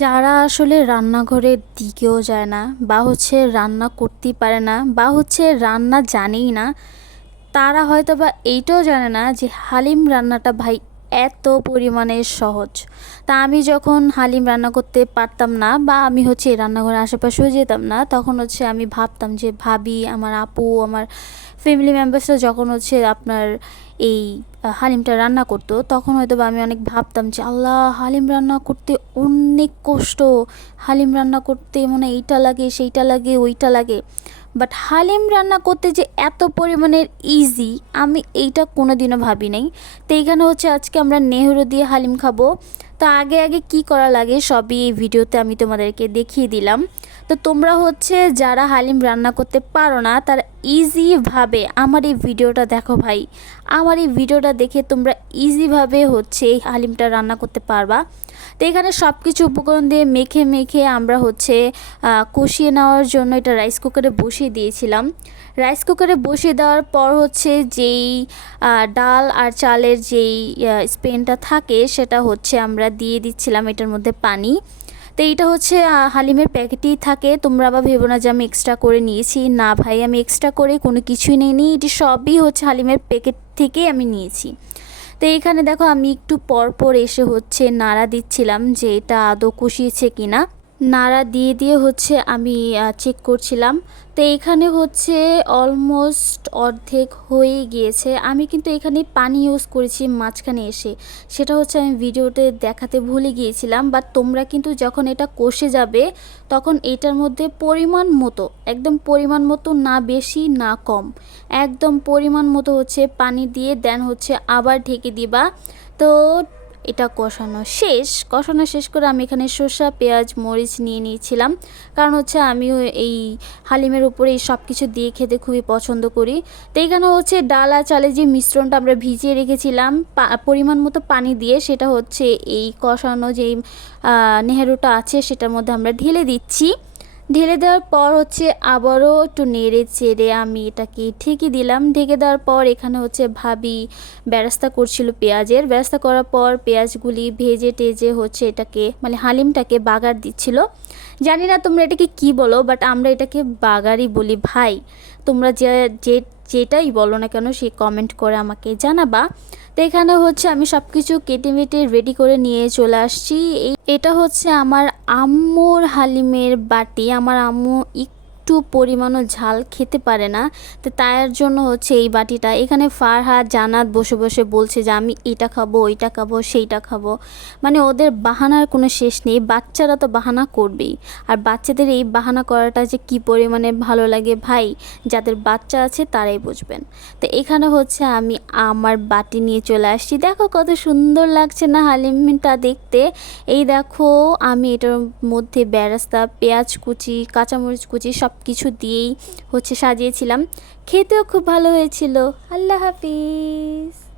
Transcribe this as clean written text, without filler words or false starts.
যারা আসলে রান্নাঘরের দিকেও যায় না বা রান্না করতেই পারে না বা রান্না জানেই না, তারা হয়তো বা এইটাও জানে না যে হালিম রান্নাটা ভাই এত পরিমাণে সহজ। তা আমি যখন হালিম রান্না করতে পারতাম না বা আমি এই রান্নাঘরের আশেপাশেও যেতাম না, তখন আমি ভাবতাম যে ভাবি, আমার আপু, আমার ফ্যামিলি মেম্বার্সরা যখন আপনার এই হালিমটা রান্না করতো, তখন হয়তো বা আমি অনেক ভাবতাম যে আল্লাহ, হালিম রান্না করতে অনেক কষ্ট, হালিম রান্না করতে মনে হয় এইটা লাগে, সেইটা লাগে, ওইটা লাগে। বাট হালিম রান্না করতে যে এত পরিমাণের ইজি, আমি এইটা কোনো দিনও ভাবি নাই। তো এইখানে আজকে আমরা নেহরু দিয়ে হালিম খাবো। তো আগে আগে কি করা লাগে সবই এই ভিডিওতে আমি তোমাদেরকে দেখিয়ে দিলাম। তো তোমরা যারা হালিম রান্না করতে পারো না, তারা ইজিভাবে আমার এই ভিডিওটা দেখো ভাই। আমার এই ভিডিওটা দেখে তোমরা ইজিভাবে এই হালিমটা রান্না করতে পারবা। তো এখানে সব কিছু উপকরণ দিয়ে মেখে মেখে আমরা কষিয়ে নেওয়ার জন্য এটা রাইস কুকারে বসিয়ে দিয়েছিলাম। রাইস কুকারে বসিয়ে দেওয়ার পর যেই ডাল আর চালের যেই স্পেনটা থাকে, সেটা আমরা দিয়ে দিচ্ছিলাম এটার মধ্যে পানি। তো এইটা হালিমের প্যাকেটেই থাকে। তোমরা আবার ভেবো না যে আমি এক্সট্রা করে নিয়েছি, না ভাই, আমি এক্সট্রা করে কোনো কিছুই নিইনি। এটি সবই হালিমের প্যাকেট থেকেই আমি নিয়েছি। তো এইখানে দেখো, আমি একটু পর পর এসে নাড়া দিচ্ছিলাম যে এটা আদৌ কষিয়েছে কিনা। নাড়া দিয়ে দিয়ে আমি চেক করছিলাম। তো এইখানে অলমোস্ট অর্ধেক হয়ে গিয়েছে। আমি কিন্তু এখানে পানি ইউজ করেছি মাঝখানে এসে, সেটা আমি ভিডিওতে দেখাতে ভুলে গিয়েছিলাম। বাট তোমরা কিন্তু যখন এটা কষে যাবে, তখন এটার মধ্যে পরিমাণ মতো, একদম পরিমাণ মতো, না বেশি না কম, একদম পরিমাণ মতো পানি দিয়ে দেন আবার ঢেকে দিবা। তো এটা কষানো শেষ করে আমি এখানে শসা, পেঁয়াজ, মরিচ নিয়ে নিয়েছিলাম। কারণ আমিও এই হালিমের উপরে এই সব কিছু দিয়ে খেতে খুবই পছন্দ করি। তো এখানে ডাল আর চালের যে মিশ্রণটা আমরা ভিজিয়ে রেখেছিলাম পরিমাণ মতো পানি দিয়ে, সেটা এই কষানো যেই নেহেরুটা আছে সেটার মধ্যে আমরা ঢেলে দিচ্ছি। ঢেলে দেওয়ার পর আবারও একটু নেড়ে চেড়ে আমি এটাকে ঢেকে দিলাম। ঢেকে দেওয়ার পর এখানে ভাবি বেরেস্তা করছিল পেঁয়াজের। বেরেস্তা করার পর পেঁয়াজগুলি ভেজে টেজে এটাকে মানে হালিমটাকে বাগার দিচ্ছিল। জানি না তোমরা এটাকে কি বলো, বাট আমরা এটাকে বাগারই বলি ভাই। তোমরা যেটাই বলো না কেন সেই কমেন্ট করে আমাকে জানাবা। তো এখানে আমি সব কিছু কেটে মেটে রেডি করে নিয়ে চলে আসছি। এটা আমার আম্মুর হালিমের বাটি। আমার আম্মু একটু পরিমাণও ঝাল খেতে পারে না, তো তার জন্য এই বাটিটা। এখানে ফারহাদ, জান্নাত বসে বসে বলছে যে আমি এটা খাবো, ওইটা খাবো, সেইটা খাবো। মানে ওদের বাহানার কোনো শেষ নেই। বাচ্চারা তো বাহানা করবেই, আর বাচ্চাদের এই বাহানা করাটা যে কী পরিমাণে ভালো লাগে ভাই, যাদের বাচ্চা আছে তারাই বুঝবেন। তো এখানে আমি আমার বাটি নিয়ে চলে আসছি। দেখো কত সুন্দর লাগছে না হালিমটা দেখতে। এই দেখো, আমি এটার মধ্যে বেরেস্তা, পেঁয়াজ কুচি, কাঁচামরিচ কুচি সব কিছু দিয়েই সাজিয়েছিলাম। খেতেও খুব ভালো হয়েছিল। আল্লাহ হাফিজ।